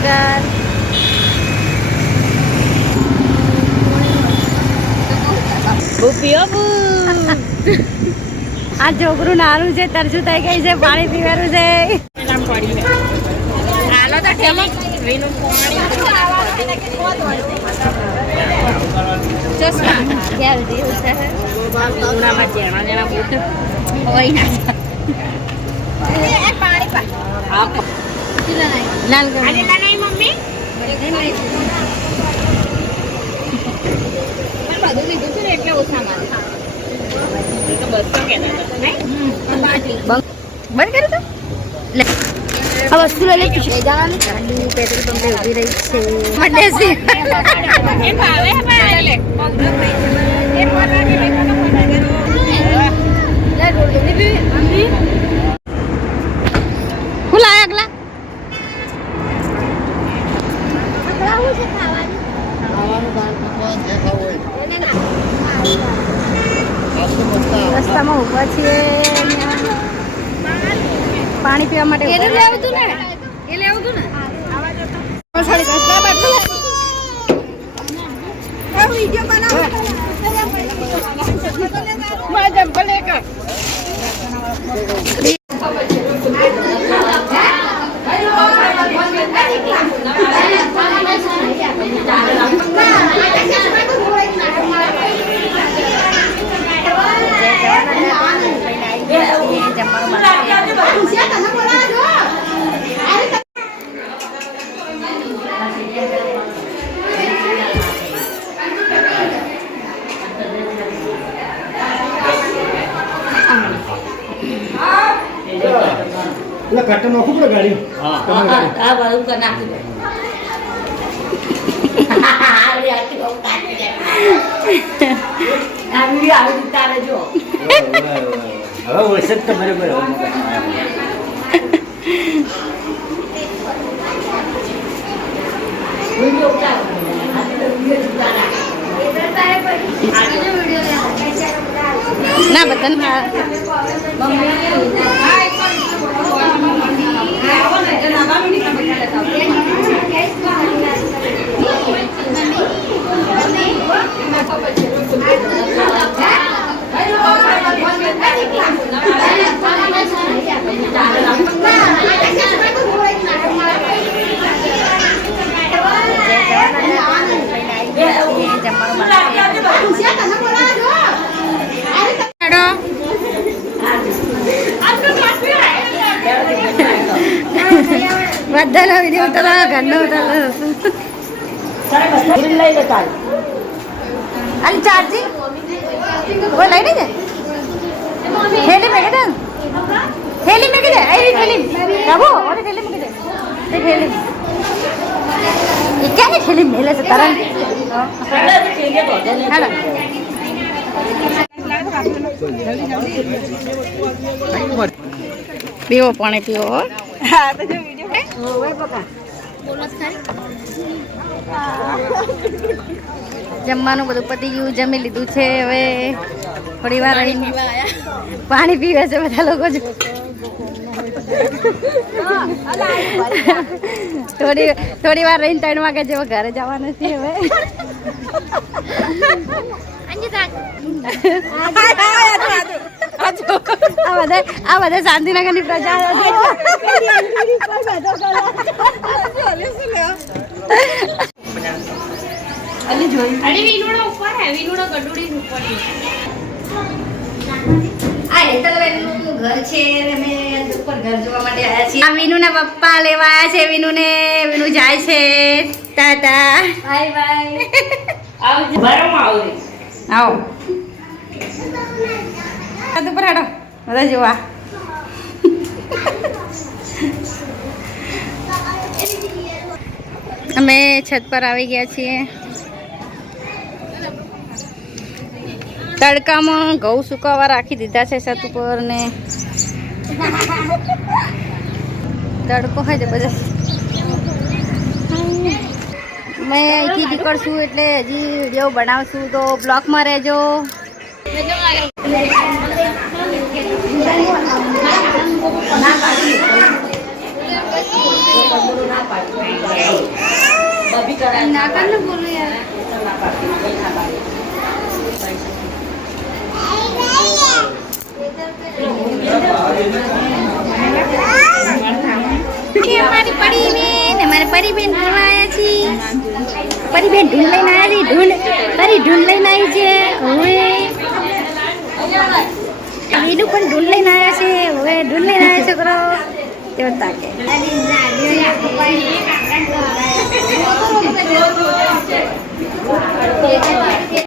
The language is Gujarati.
આગળ બુપીઓ આ છોકરું નાનું છે તરસું થઈ ગઈ છે? પાણી પીવાનું છે. હાલો તો છે મમ્મી? છે. આ વસ્તુ લઈ લે. લઈ જવાની. ગાડી છે. મંડે છે હું લાયા અગલા રસ્તામાં ઊભા છીએ. પાણી પીવા માટે ઊભા રહ્યા છે. એ લેવું તું ને જમવાનું બનાવીએ. એટલે કટ્ટર નાખવું પડે ગાડી. તમારી ગાડી. હવે વરસાદ તો બરાબર હવે ના બધાને બધાનો વીડિયો ઉતારવા ઘરનો ઉતારવા અલી ચાર્જિંગ वो લઈ લેજે થેલી મેં કીધું થેલી મેં કીધે એ થેલી પ્રભુ ઓલી થેલી મૂકી દે. એ થેલી એ ક્યાં થેલી મેલે છે તરંગ હાલો. પીવો પાણી પીવો. હો. જમવાનું બધું પતી ગયું જમી લીધું છે હવે. થોડી વાર રહીને પાણી પીવે છે બધા લોકો થોડી થોડી વાર રહીને ત્રણ વાગે જેવો ઘરે જવાનું છે હવે. આ બધા આ બધા શાંતિનગરની પ્રજા ઘર છે અમે ઉપર ઘર જોવા માટે આવ્યા છીએ. વિનુના પપ્પા લેવા આવ્યા છે વિનુને. વિનુ જાય છે. ટાટા. Bye bye. આવો. ઉપર હેડો. બધા જોવા અમે છત પર આવી ગયા છીએ. તડકામાં ઘઉં સુકાવા રાખી દીધા છે છત ઉપર ને. તડકો હોય છે બધા. મેં અહીંથી નીકળશું એટલે હજી વીડિયો બનાવશું, તો બ્લોકમાં રહેજો. પરીબેન ફરવા આવ્યા છીએ. પરીબેન ઢૂંઢ લઈને આવ્યા છે ઢૂંઢ પરી ઢૂંઢ લઈને આવી છે. હવે બીજું પણ ઢૂંઢ લઈને આવ્યા છે. હવે ઢૂંઢ લઈને આવ્યા છોકરો તેઓ તાકે.